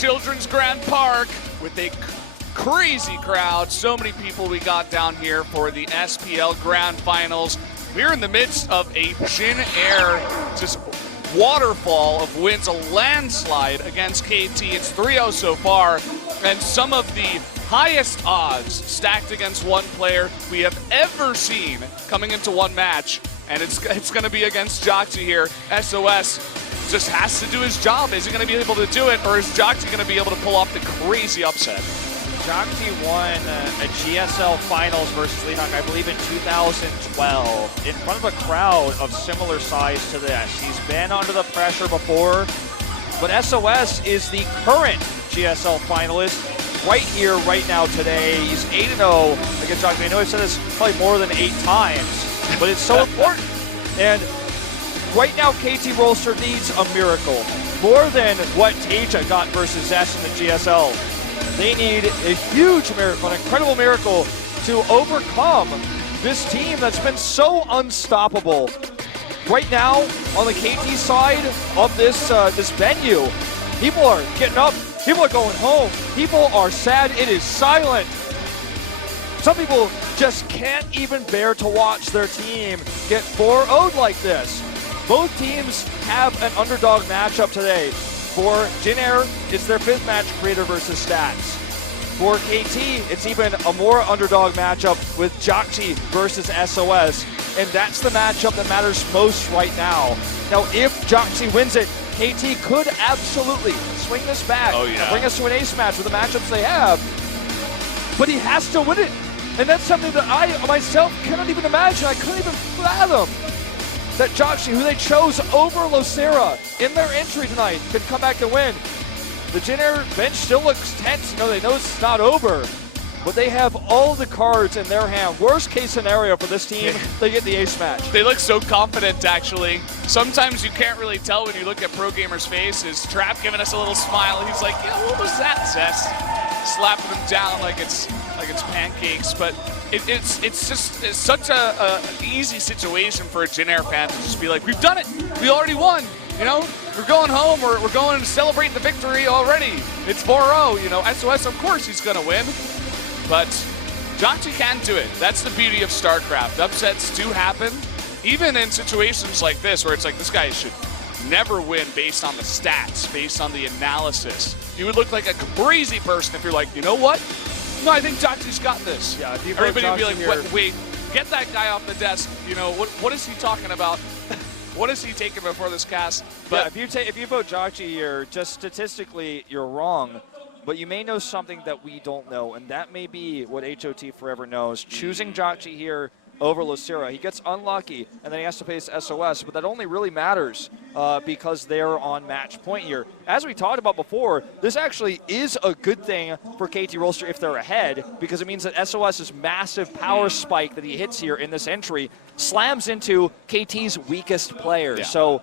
Children's Grand Park with a crazy crowd. So many people we got down here for the SPL Grand Finals. We're in the midst of a Jin Air just waterfall of wins, a landslide against KT. It's 3-0 so far, and some of the highest odds stacked against one player we have ever seen coming into one match, and it's going to be against jjakji here. SoS just has to do his job. Is he going to be able to do it, or is jjakji going to be able to pull off the crazy upset? jjakji won a GSL Finals versus Leadhawk, I believe in 2012, in front of a crowd of similar size to this. He's been under the pressure before, but SoS is the current GSL finalist right here, right now, today. He's 8-0 against jjakji. I know I've said this probably more than 8 times, but it's so important. And right now, KT Rolster needs a miracle. More than what Teja got versus Zest in the GSL. They need a huge miracle, an incredible miracle to overcome this team that's been so unstoppable. Right now, on the KT side of this venue, people are getting up, people are going home, people are sad, it is silent. Some people just can't even bear to watch their team get 4-0'd like this. Both teams have an underdog matchup today. For Jin Air, it's their 5th match creator versus Stats. For KT, it's even a more underdog matchup with jjakji versus SoS, and that's the matchup that matters most right now. Now, if jjakji wins it, KT could absolutely swing this back and bring us to an ace match with the matchups they have, but he has to win it, and that's something that I myself cannot even imagine. I couldn't even fathom that jjakji, who they chose over Losera in their entry tonight, could come back and win. The Jin Air bench still looks tense. You know, they know it's not over, but they have all the cards in their hand. Worst case scenario for this team, they get the ace match. They look so confident, actually. Sometimes you can't really tell when you look at Pro Gamer's face. Is Trap giving us a little smile? He's like, yeah, what was that, Zest? Slapping him down like it's pancakes, but it's such a easy situation for a Jin Air fan to just be like, we've done it, we already won, you know, we're going home, we're going to celebrate the victory already. It's 4-0, you know. SoS, of course he's gonna win, but jjakji can't do it. That's the beauty of Starcraft. Upsets do happen, even in situations like this where it's like, this guy should never win based on the stats, based on the analysis. You would look like a crazy person if you're like, you know what? No, I think jjakji's got this. Yeah, everybody would be like, wait, get that guy off the desk. You know, what is he talking about? What is he taking before this cast? But yeah, if you vote jjakji here, just statistically, you're wrong. But you may know something that we don't know, and that may be what HOT Forever knows. Choosing jjakji here over Losera, he gets unlucky, and then he has to face SoS, but that only really matters because they're on match point here. As we talked about before, this actually is a good thing for KT Rolster if they're ahead, because it means that SOS's massive power spike that he hits here in this entry slams into KT's weakest player. Yeah. So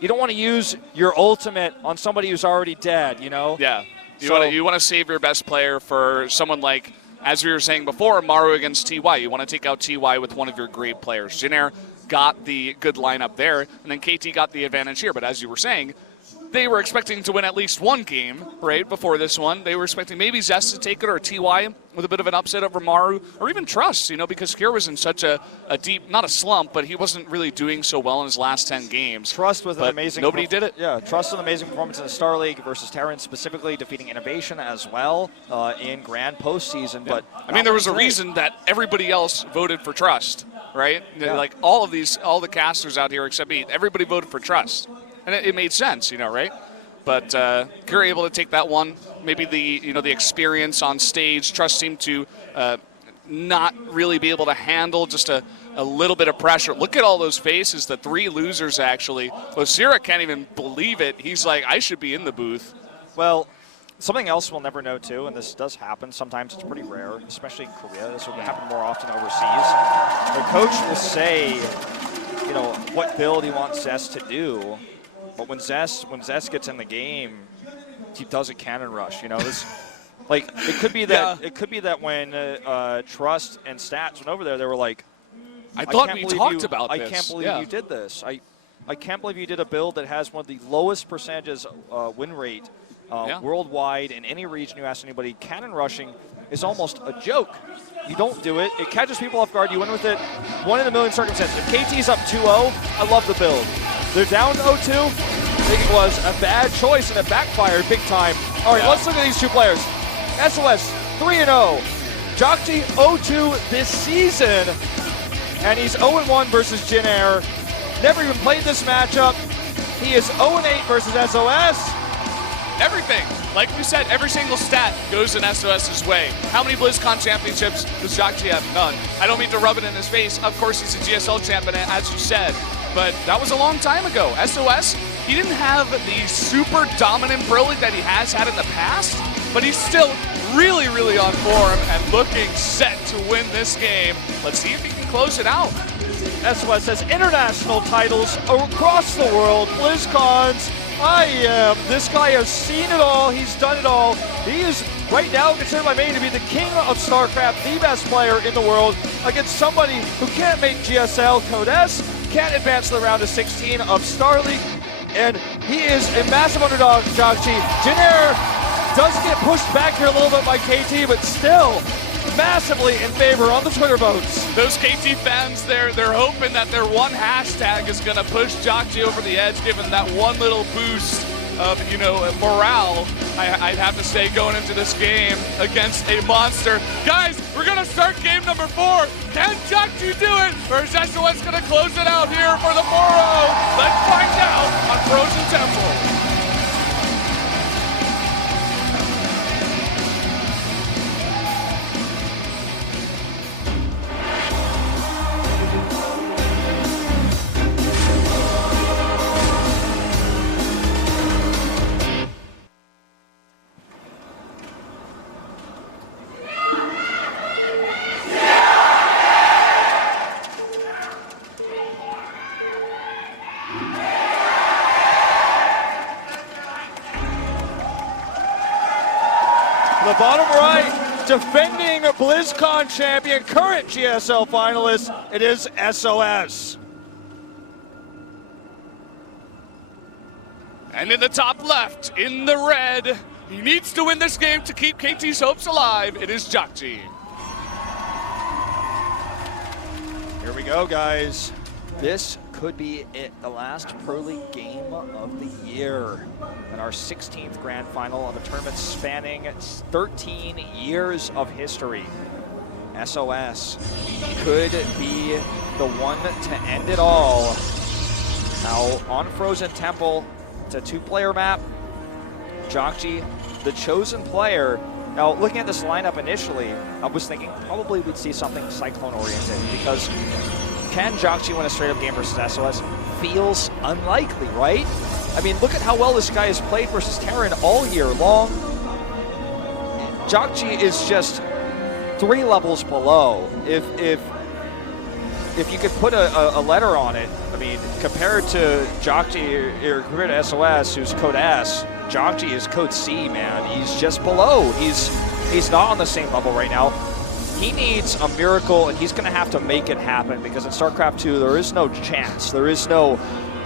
you don't want to use your ultimate on somebody who's already dead, you know? Yeah. You want to save your best player for someone like, as we were saying before, Maru against TY. You want to take out TY with one of your great players. Jin Air got the good lineup there, and then KT got the advantage here. But as you were saying, they were expecting to win at least one game, right, before this one. They were expecting maybe Zest to take it, or TY with a bit of an upset over Maru, or even Trust, you know, because Kier was in such a deep, not a slump, but he wasn't really doing so well in his last 10 games. Trust was an amazing nobody did it. Yeah, Trust was an amazing performance in the Star League versus Terran, specifically defeating Innovation as well in Grand Postseason. Yeah. But I mean, there was a reason that everybody else voted for Trust, right? Yeah. Like all the casters out here except me, everybody voted for Trust. And it made sense, you know, right? But Kier able to take that one. Maybe the experience on stage. Trust seemed to not really be able to handle just a little bit of pressure. Look at all those faces, the 3 losers actually. Losera can't even believe it. He's like, I should be in the booth. Well, something else we'll never know too, and this does happen. Sometimes it's pretty rare, especially in Korea. This will happen more often overseas. The coach will say, you know, what build he wants Zest to do. But when Zest gets in the game, he does a cannon rush. You know, this, like, it could be that it could be that when Trust and Stats went over there, they were like, I thought we talked about this. I can't believe you did this. I can't believe you did a build that has one of the lowest percentages win rate worldwide. In any region you ask anybody, cannon rushing is almost a joke. You don't do it. It catches people off guard. You win with it. 1 in a million circumstance. If KT's up 2-0, I love the build. They're down 0-2. I think it was a bad choice and it backfired big time. All right, let's look at these two players. SoS 3-0. jjakji 0-2 this season. And he's 0-1 versus Jin-Air. Never even played this matchup. He is 0-8 versus SoS. Everything. Like we said, every single stat goes in SOS's way. How many BlizzCon championships does jjakji have? None. I don't mean to rub it in his face. Of course, he's a GSL champion, as you said. But that was a long time ago. SOS, he didn't have the super dominant Pro League that he has had in the past, but he's still really, really on form and looking set to win this game. Let's see if he can close it out. SOS has international titles across the world, BlizzCons. This guy has seen it all, he's done it all. He is right now considered by many to be the king of Starcraft, the best player in the world, against somebody who can't make GSL, Code S, can't advance to the round of 16 of Star League, and he is a massive underdog, jjakji. Jin-Air does get pushed back here a little bit by KT, but still massively in favor on the Twitter votes. Those KT fans, they're hoping that their one hashtag is going to push jjakji over the edge, given that one little boost of, morale, I'd have to say, going into this game against a monster. Guys, we're going to start game number 4. Can jjakji do it? Or is SOS going to close it out here for the 4-0? Let's find out on Frozen Temple. The bottom right, defending BlizzCon champion, current GSL finalist, it is SOS. And in the top left, in the red, he needs to win this game to keep KT's hopes alive. It is jjakji. Here we go, guys. This could be it, the last Pro League game of the year. And our 16th grand final of a tournament spanning 13 years of history. SOS could be the one to end it all. Now, on Frozen Temple, it's a 2-player map. jjakji, the chosen player. Now, looking at this lineup initially, I was thinking probably we'd see something Cyclone-oriented, because can jjakji win a straight-up game versus SOS? Feels unlikely, right? I mean, look at how well this guy has played versus Terran all year long. jjakji is just 3 levels below. If you could put a letter on it, I mean, compared to jjakji, or compared to SOS, who's Code S, jjakji is Code C, man. He's just below. He's not on the same level right now. He needs a miracle, and he's going to have to make it happen, because in StarCraft 2, there is no chance. There is no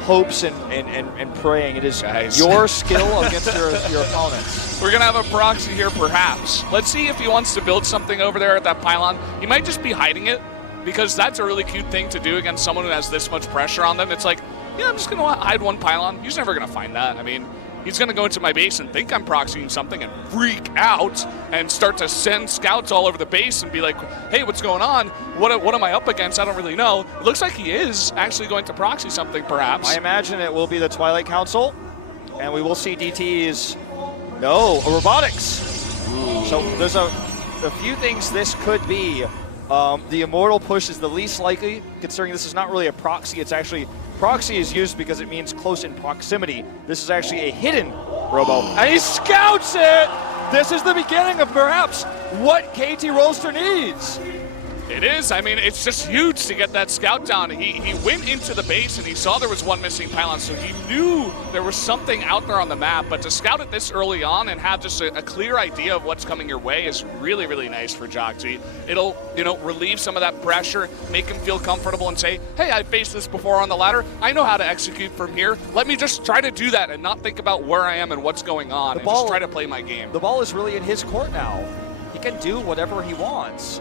hopes and praying. It is your skill against your opponents. We're going to have a proxy here, perhaps. Let's see if he wants to build something over there at that pylon. He might just be hiding it, because that's a really cute thing to do against someone who has this much pressure on them. It's like, yeah, I'm just going to hide one pylon. He's never going to find that. I mean, he's going to go into my base and think I'm proxying something and freak out and start to send scouts all over the base and be like, hey, what's going on? What am I up against? I don't really know. It looks like he is actually going to proxy something, perhaps. I imagine it will be the Twilight Council, and we will see DTs. No, a robotics. Ooh. So there's a few things this could be. The Immortal push is the least likely, considering this is not really a proxy. It's actually, proxy is used because it means close in proximity. This is actually a hidden robo, and he scouts it! This is the beginning of perhaps what KT Roaster needs. It is. I mean, it's just huge to get that scout down. He went into the base and he saw there was one missing pylon, so he knew there was something out there on the map. But to scout it this early on and have just a clear idea of what's coming your way is really, really nice for jjakji. It'll, relieve some of that pressure, make him feel comfortable and say, hey, I faced this before on the ladder. I know how to execute from here. Let me just try to do that and not think about where I am and what's going on and just try to play my game. The ball is really in his court now. He can do whatever he wants.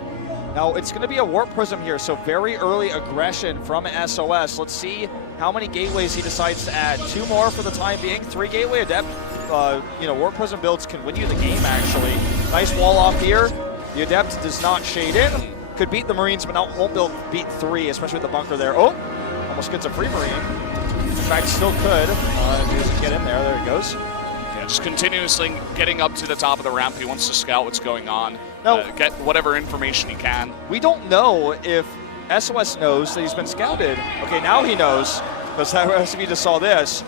Now, it's going to be a warp prism here, so very early aggression from SOS. Let's see how many gateways he decides to add. 2 more for the time being. 3 gateway adept, warp prism builds can win you the game, actually. Nice wall off here. The adept does not shade in. Could beat the Marines, but won't beat 3, especially with the bunker there. Oh, almost gets a free Marine. In fact, still could. If he doesn't get in there, there he goes. Just continuously getting up to the top of the ramp. He wants to scout what's going on, get whatever information he can. We don't know if SOS knows that he's been scouted. Okay, now he knows, because SB just saw this.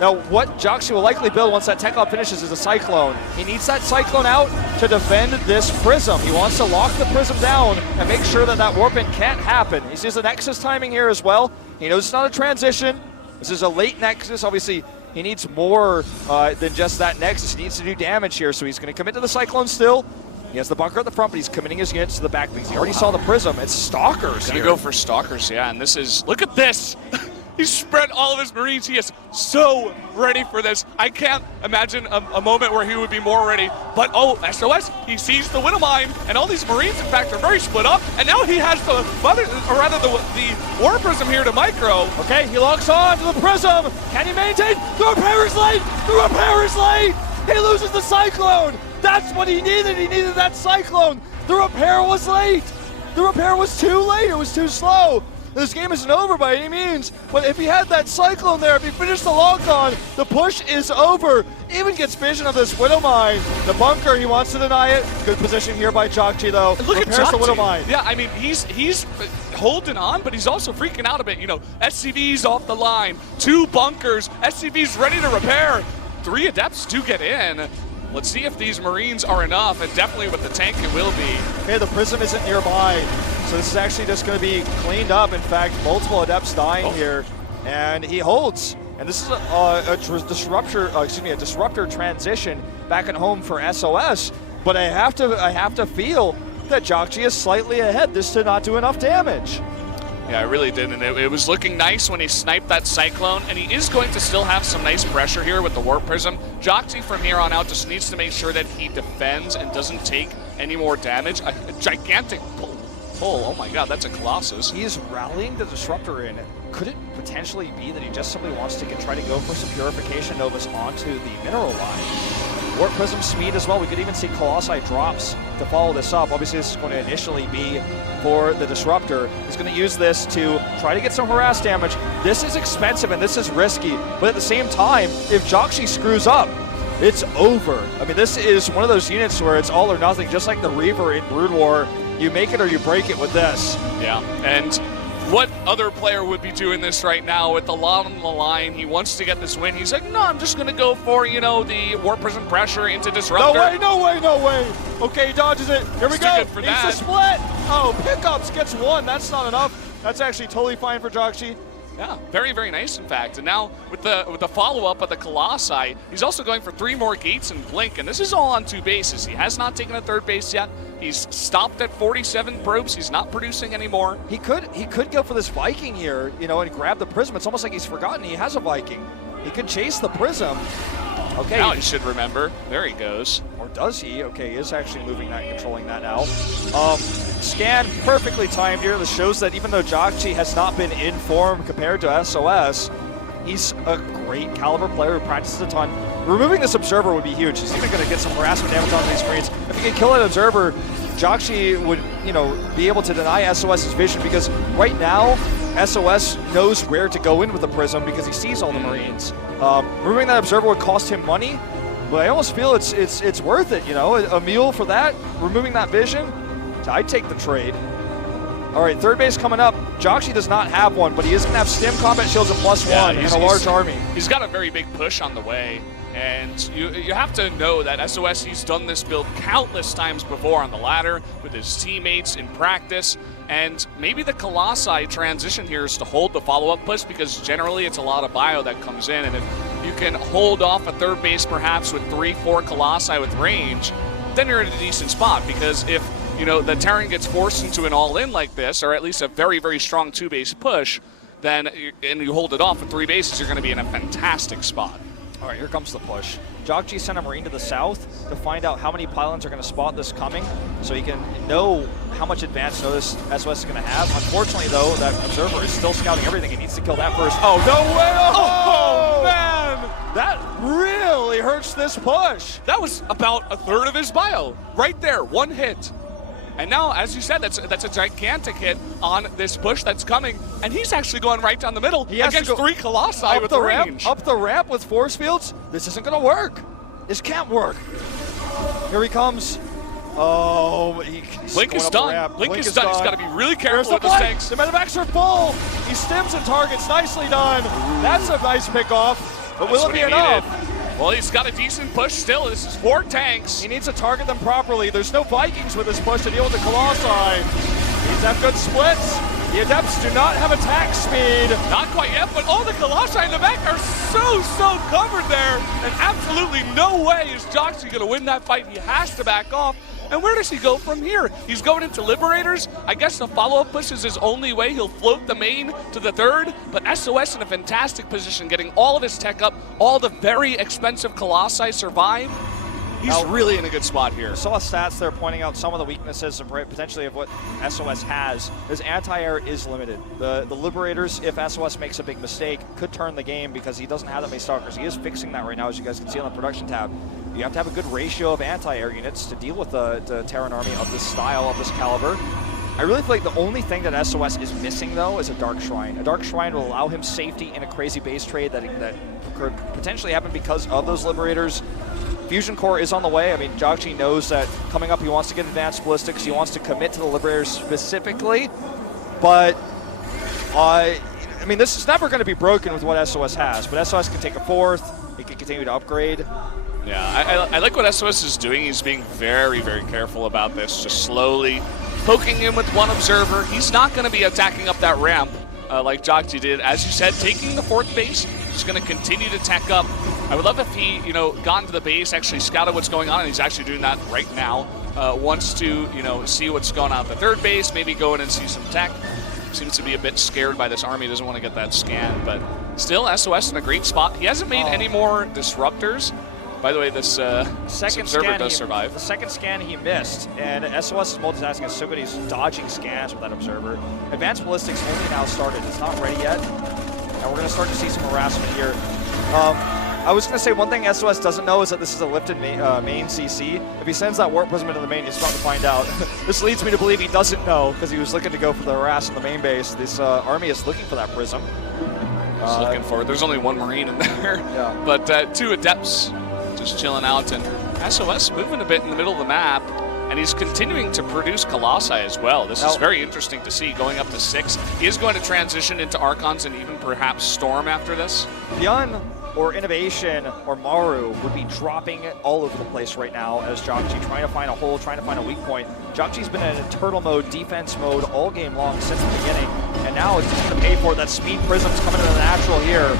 Now, what jjakji will likely build once that tech up finishes is a Cyclone. He needs that Cyclone out to defend this Prism. He wants to lock the Prism down and make sure that that warp-in can't happen. He sees the Nexus timing here as well. He knows it's not a transition. This is a late Nexus, obviously. He needs more than just that Nexus. He needs to do damage here, so he's going to commit to the Cyclone still. He has the bunker at the front, but he's committing his units to the back because he already saw the Prism. It's Stalkers here. Gonna go for Stalkers, yeah, and this is, look at this! He spread all of his Marines. He is so ready for this. I can't imagine a moment where he would be more ready. But, SOS, he sees the Widow Mine, and all these Marines, in fact, are very split up. And now he has the War Prism here to micro. Okay, he locks on to the Prism. Can he maintain? The repair is late! The repair is late! He loses the Cyclone! That's what he needed. He needed that Cyclone. The repair was late. The repair was too late. It was too slow. This game isn't over by any means, but if he had that Cyclone there, if he finished the lock-on, the push is over. Even gets vision of this Widow Mine. The bunker, he wants to deny it. Good position here by jjakji, though. Look at jjakji. The Widow Mine. Yeah, I mean, he's holding on, but he's also freaking out a bit. SCV's off the line, 2 bunkers, SCV's ready to repair. 3 adepts do get in. Let's see if these Marines are enough, and definitely with the tank it will be. Okay, the Prism isn't nearby, so this is actually just going to be cleaned up. In fact, multiple adepts dying here, and he holds. And this is a disruptor transition back at home for SOS. But I have to feel that jjakji is slightly ahead. This did not do enough damage. Yeah, I really did, and it was looking nice when he sniped that Cyclone, and he is going to still have some nice pressure here with the Warp Prism. jjakji from here on out just needs to make sure that he defends and doesn't take any more damage. A gigantic pull. Oh my god, that's a Colossus. He is rallying the Disruptor in. Could it potentially be that he just simply wants to try to go for some Purification Novas onto the Mineral line? Warp Prism speed as well. We could even see Colossi drops to follow this up. Obviously, this is going to initially be for the Disruptor. He's going to use this to try to get some harass damage. This is expensive and this is risky, but at the same time, if jjakji screws up, it's over. I mean, this is one of those units where it's all or nothing, just like the Reaver in Brood War. You make it or you break it with this. Yeah, and what other player would be doing this right now with a lot on the line? He wants to get this win. He's like, no, I'm just going to go for, the Warp Prism pressure into Disruptor. No way. Okay, he dodges it. Here we go. For It's that. a split. Oh, pickups gets 1. That's not enough. That's actually totally fine for jjakji. Yeah, very, very nice, in fact. And now with the follow-up of the Colossi, he's also going for 3 more gates and Blink, and this is all on 2 bases. He has not taken a 3rd base yet. He's stopped at 47 probes. He's not producing anymore. He could go for this Viking here, and grab the Prism. It's almost like he's forgotten he has a Viking. He could chase the Prism. Okay. Now he should remember. There he goes. Or does he? Okay, he is actually moving that and controlling that now. Scan perfectly timed here. This shows that even though jjakji has not been in form compared to SOS, he's a great caliber player who practices a ton. Removing this Observer would be huge. He's even going to get some harassment damage on these screens. If he can kill an Observer, jjakji would, be able to deny SOS's vision, because right now, SOS knows where to go in with the Prism because he sees all the Marines. Removing that Observer would cost him money, but I almost feel it's worth it, a mule for that, removing that vision. I'd take the trade. All right, 3rd base coming up. jjakji does not have one, but he is going to have Stim Combat Shields at +1 and a large army. He's got a very big push on the way, and you have to know that SOS, he's done this build countless times before on the ladder with his teammates in practice. And maybe the Colossi transition here is to hold the follow-up push, because generally it's a lot of bio that comes in, and if you can hold off a third base perhaps with 3-4 Colossi with range, then you're in a decent spot. Because if the Terran gets forced into an all-in like this, or at least a very, very strong 2-base push, then and you hold it off with 3 bases, you're going to be in a fantastic spot. All right, here comes the push. jjakji sent a Marine to the south to find out how many pylons are going to spot this coming, so he can know how much advance notice SOS is going to have. Unfortunately, though, that observer is still scouting everything. He needs to kill that first. Oh, no way! Oh, man! That really hurts this push. That was about a third of his bio. Right there, 1 hit. And now, as you said, that's a gigantic hit on this push that's coming, and he's actually going right down the middle against 3 Colossi with the range. Up the ramp with force fields? This isn't going to work. This can't work. Here he comes. Oh, Blink is done. Blink is done. He's got to be really careful with his tanks. The medevacs are full. He stims and targets. Nicely done. That's a nice pickoff. But will it be enough? Well, he's got a decent push still. This is 4 tanks. He needs to target them properly. There's no Vikings with this push to deal with the Colossi. He needs to have good splits. The Adepts do not have attack speed. Not quite yet, but all the Colossi in the back are so covered there. And absolutely no way is jjakji going to win that fight. He has to back off. And where does he go from here? He's going into Liberators. I guess the follow-up push is his only way. He'll float the main to the third, but SOS in a fantastic position, getting all of his tech up. All the very expensive Colossi survive. He's really in a good spot here. I saw stats there pointing out some of the weaknesses of potentially of what SOS has. His anti-air is limited. The Liberators, if SOS makes a big mistake, could turn the game because he doesn't have that many Stalkers. He is fixing that right now, as you guys can see on the production tab. You have to have a good ratio of anti-air units to deal with the Terran army of this style, of this caliber. I really feel like the only thing that SOS is missing, though, is a Dark Shrine. A Dark Shrine will allow him safety in a crazy base trade that could potentially happen because of those Liberators. Fusion Core is on the way. I mean, jjakji knows that coming up he wants to get advanced ballistics. He wants to commit to the Liberators specifically. But, I mean, this is never going to be broken with what SOS has. But SOS can take a 4th. He can continue to upgrade. Yeah, I like what SOS is doing. He's being very, very careful about this. Just slowly poking him with 1 observer. He's not going to be attacking up that ramp like jjakji did. As you said, taking the 4th base. He's going to continue to tech up. I would love if he, got into the base, actually scouted what's going on, and he's actually doing that right now. Wants to, see what's going on at the 3rd base, maybe go in and see some tech. Seems to be a bit scared by this army, doesn't want to get that scan, but still SOS in a great spot. He hasn't made any more disruptors. By the way, this observer does survive. The second scan he missed, and SOS's multitasking is so good he's dodging scans with that observer. Advanced ballistics only now started. It's not ready yet, and we're going to start to see some harassment here. I was going to say one thing SOS doesn't know is that this is a lifted main CC. If he sends that warp prism into the main, he's about to find out. This leads me to believe he doesn't know because he was looking to go for the harass in the main base. This army is looking for that prism. Just looking for it. There's only 1 Marine in there, yeah. But 2 Adepts just chilling out, and SOS moving a bit in the middle of the map. And he's continuing to produce Colossi as well. This is very interesting to see, going up to 6. He is going to transition into Archons and even perhaps Storm after this. Hyun or Innovation or Maru would be dropping all over the place right now as jjakji trying to find a hole, trying to find a weak point. jjakji's been in a turtle mode, defense mode all game long since the beginning, and now it's just going to pay for it. That speed prism's coming in the natural here.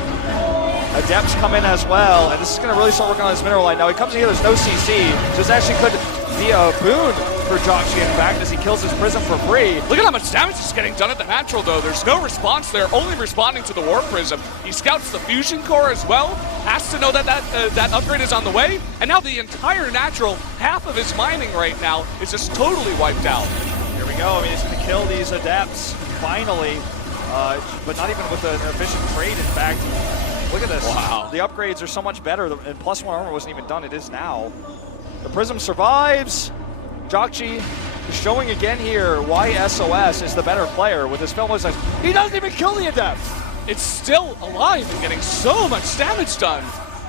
Adepts come in as well, and this is going to really start working on his mineral line. Now he comes in here, there's no CC, so this actually could be a boon for jjakji, in fact, as he kills his prism for free. Look at how much damage is getting done at the natural, though. There's no response there, only responding to the warp prism. He scouts the fusion core as well, has to know that that upgrade is on the way, and now the entire natural, half of his mining right now, is just totally wiped out. Here we go. I mean, he's going to kill these Adepts, finally, but not even with an efficient trade, in fact. Look at this. Wow. The upgrades are so much better, and +1 armor wasn't even done. It is now. The prism survives. jjakji is showing again here why SOS is the better player with his fellow size. He doesn't even kill the Adept. It's still alive and getting so much damage done.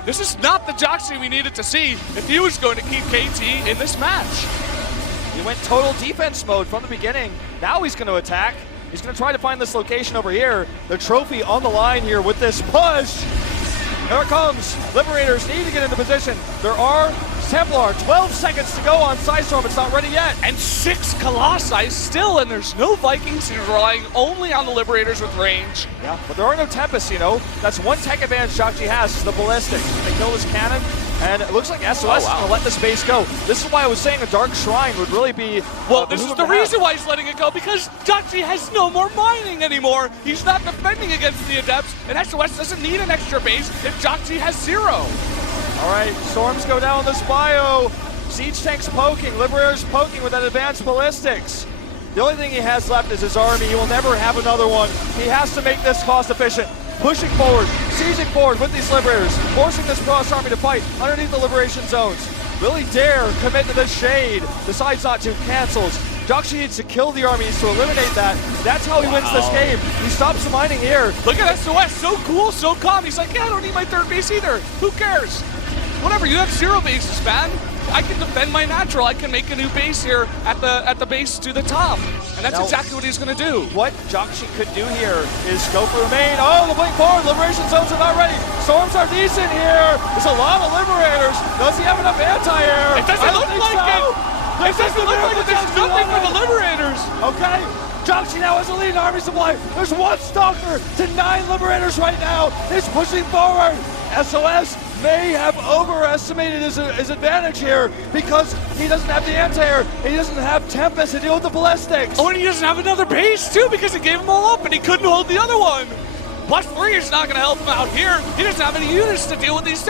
This is not the jjakji we needed to see if he was going to keep KT in this match. He went total defense mode from the beginning. Now he's going to attack. He's going to try to find this location over here. The trophy on the line here with this push. Here it comes. Liberators need to get into position. There are Templar. 12 seconds to go on Psystorm. It's not ready yet. And 6 Colossi still, and there's no Vikings. He's relying only on the Liberators with range. Yeah, but there are no Tempests, you know. That's one tech advantage jjakji has, is the Ballistics. They kill his cannon, and it looks like SOS is going to let this base go. This is why I was saying a Dark Shrine would really be... Well, this is the reason why he's letting it go, because jjakji has no more mining anymore. He's not defending against the Adepts, and SOS doesn't need an extra base if jjakji has 0. All right, Storms go down this bio. Siege Tank's poking, Liberator's poking with that advanced Ballistics. The only thing he has left is his army. He will never have another one. He has to make this cost efficient. Pushing forward, sieging forward with these Liberators, forcing this Cross army to fight underneath the Liberation zones. Will he dare commit to the Shade? Decides not to, cancels. jjakji needs to kill the army, needs to eliminate that. That's how he wins this game. He stops the mining here. Look at SOS, so cool, so calm. He's like, yeah, I don't need my 3rd base either. Who cares? Whatever, you have 0 bases, man. I can defend my natural. I can make a new base here at the base to the top. And that's exactly what he's going to do. What jjakji could do here is go for the main. Oh, the blink forward. Liberation zones are not ready. Storms are decent here. There's a lot of Liberators. Does he have enough anti-air? It doesn't look like it. It doesn't look like it. There's nothing for the Liberators. Okay. jjakji now has a lead in army supply. There's 1 Stalker to 9 Liberators right now. He's pushing forward. SOS may have overestimated his advantage here because he doesn't have the anti-air, he doesn't have Tempest to deal with the Ballistics. Oh, and he doesn't have another base too because he gave them all up and he couldn't hold the other one. +3 is not going to help him out here. He doesn't have any units to deal with these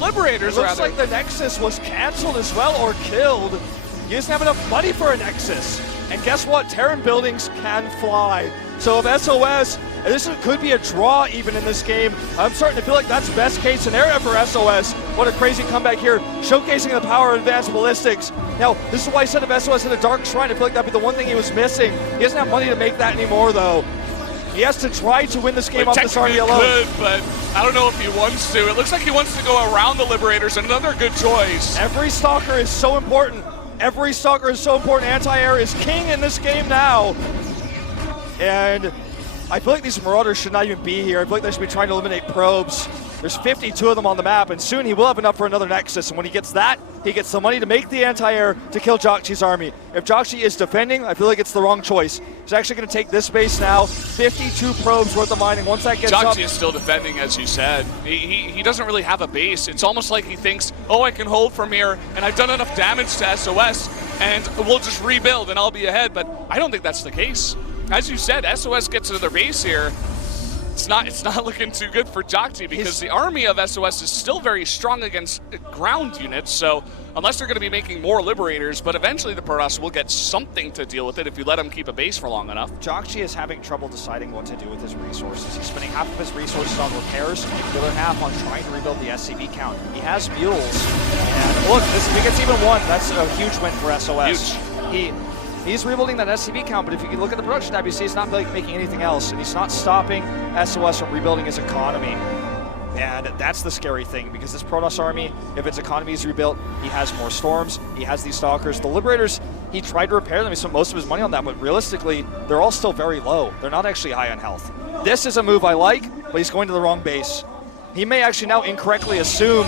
Liberators. It looks like the Nexus was canceled as well or killed. He doesn't have enough money for a Nexus. And guess what? Terran buildings can fly. So if SOS, this could be a draw even in this game. I'm starting to feel like that's best case scenario for SOS. What a crazy comeback here, showcasing the power of advanced ballistics. Now, this is why I said if SOS had a Dark Shrine, I feel like that'd be the one thing he was missing. He doesn't have money to make that anymore, though. He has to try to win this game off this army alone. Could, but I don't know if he wants to. It looks like he wants to go around the Liberators. Another good choice. Every Stalker is so important. Every Stalker is so important. Anti-air is king in this game now. And I feel like these Marauders should not even be here. I feel like they should be trying to eliminate probes. There's 52 of them on the map, and soon he will have enough for another Nexus. And when he gets that, he gets the money to make the anti-air to kill jjakji's army. If jjakji is defending, I feel like it's the wrong choice. He's actually going to take this base now. 52 probes worth of mining. Once that gets up... jjakji is still defending, as you said. He doesn't really have a base. It's almost like he thinks, oh, I can hold from here, and I've done enough damage to SOS, and we'll just rebuild, and I'll be ahead. But I don't think that's the case. As you said, SOS gets to their base here. It's not looking too good for jjakji because the army of SOS is still very strong against ground units, so unless they're going to be making more Liberators, but eventually the Protoss will get something to deal with it if you let them keep a base for long enough. jjakji is having trouble deciding what to do with his resources. He's spending half of his resources on repairs, the other half on trying to rebuild the SCV count. He has mules, and look, if he gets even 1, that's a huge win for SOS. Huge. He's rebuilding that SCV count, but if you can look at the production tab, you see it's not like making anything else, and he's not stopping SOS from rebuilding his economy. And that's the scary thing, because this Protoss army, if its economy is rebuilt, he has more Storms, he has these Stalkers. The Liberators, he tried to repair them, he spent most of his money on that, but realistically, they're all still very low. They're not actually high on health. This is a move I like, but he's going to the wrong base. He may actually now incorrectly assume,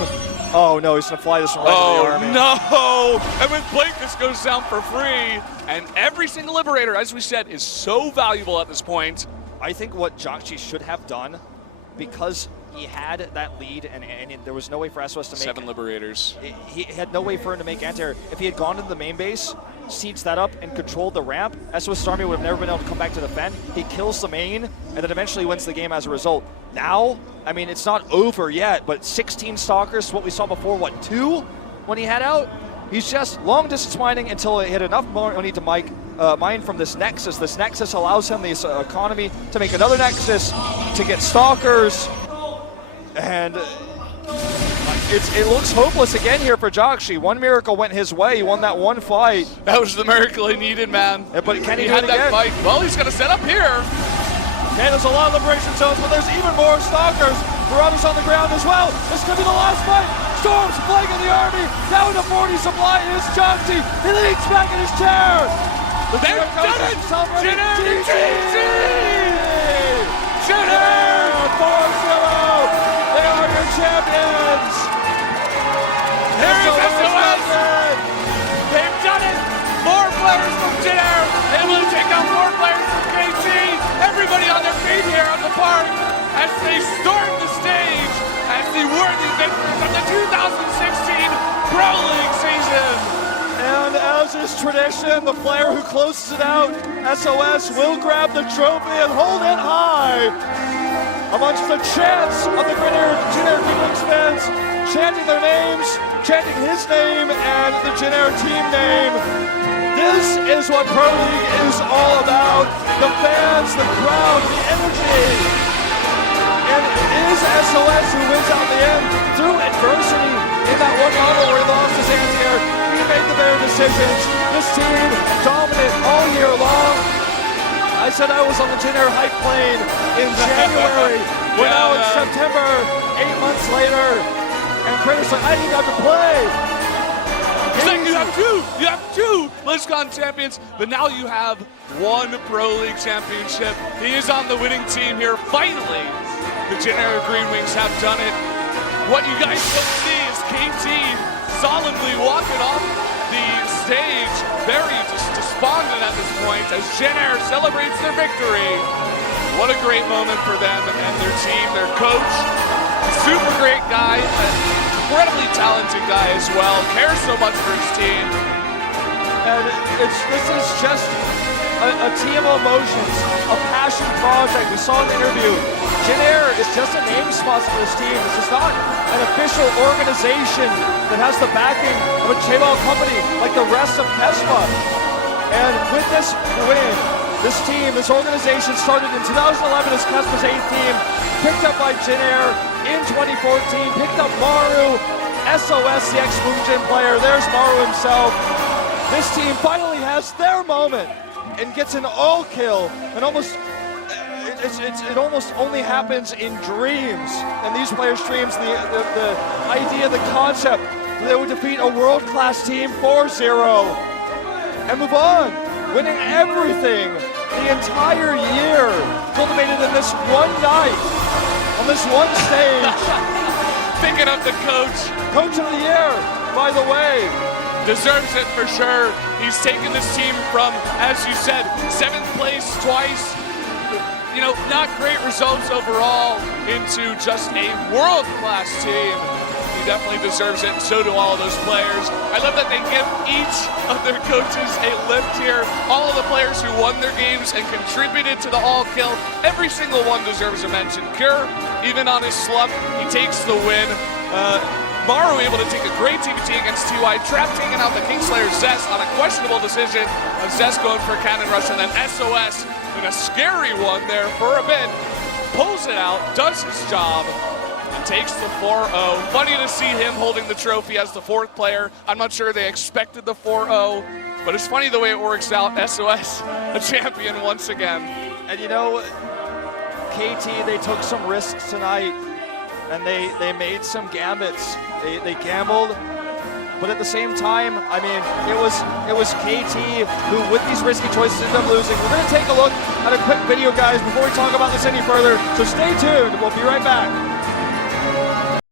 oh no, he's going to fly this one right to the army. Oh no! And with Blink, this goes down for free. And every single Liberator, as we said, is so valuable at this point. I think what jjakji should have done, because he had that lead and there was no way for SOS to make 7 Liberators. He had no way for him to make anti-air. If he had gone to the main base, sieged that up, and controlled the ramp, SOS army would have never been able to come back to defend. He kills the main, and then eventually wins the game as a result. Now, I mean, it's not over yet, but 16 Stalkers, what we saw before, what, 2 when he had out? He's just long distance mining until he had enough money to mine from this Nexus. This Nexus allows him this economy to make another Nexus, to get Stalkers, and it looks hopeless again here for jjakji. One miracle went his way. He won that one fight. That was the miracle he needed, man. Yeah, but can he do had it that again? fight. Well, he's going to set up here. Okay, there's a lot of liberation zones, but there's even more Stalkers. Marauders on the ground as well. This could be the last fight. Storms flanking the army. Down to 40 supply is jjakji. He leans back in his chair. They've done it! Celebrating GG! 4-0. They are your champions. Here is SOS! everybody on their feet here on the park as they storm the stage as the worthy victors of the 2016 Pro League season. And as is tradition, the player who closes it out, SoS, will grab the trophy and hold it high amongst the chants of the Junior Phoenix fans, chanting their names, chanting his name and the Junior team name. This is what Pro League is all about. The fans, the crowd, the energy. And it is SoS who wins out in the end through adversity in that one model where he lost his anti-air. He made the better decisions. This team dominant all year long. I said I was on the Junior hype plane in January. We're now in September, 8 months later. And Kratos like, I didn't have to play. He's like, you have two BlizzCon champions, but now you have one Pro League championship. He is on the winning team here. Finally, the Junior Green Wings have done it. What you guys don't see is KT solemnly walking off the stage, very despondent at this point as Junior celebrates their victory. What a great moment for them and their team, their coach. Super great guy, incredibly talented guy as well, cares so much for his team. And this is just a team of emotions, a passion project. We saw in the interview, Junior is just a name sponsor for this team. This is not an official organization that has the backing of a J-Ball company like the rest of PESPA. And with this win, this team, this organization started in 2011 as PESPA's 8th team, picked up by Junior in 2014, picked up Maru, SoS, the ex-Moonjin player. There's Maru himself. This team finally has their moment and gets an all-kill, and it almost only happens in dreams. And these players' dreams, the idea, the concept, that they would defeat a world-class team 4-0 and move on, winning everything the entire year, cultivated in this one night, on this one stage. Picking up the coach. Coach of the year, by the way. Deserves it for sure. He's taken this team from, as you said, 7th place twice. You know, not great results overall into just a world-class team. He definitely deserves it, and so do all of those players. I love that they give each of their coaches a lift here. All of the players who won their games and contributed to the all-kill, every single one deserves a mention. Cure, even on his slump, he takes the win. Maru able to take a great TBT against TY. Trap taking out the Kingslayer Zest on a questionable decision of Zest going for a cannon rush, and then SoS in a scary one there for a bit. Pulls it out, does his job, and takes the 4-0. Funny to see him holding the trophy as the 4th player. I'm not sure they expected the 4-0, but it's funny the way it works out. SoS, a champion once again. And you know, KT, they took some risks tonight, and they made some gambits. They gambled, but at the same time, I mean, it was KT who, with these risky choices, ended up losing. We're going to take a look at a quick video, guys, before we talk about this any further, so stay tuned. We'll be right back.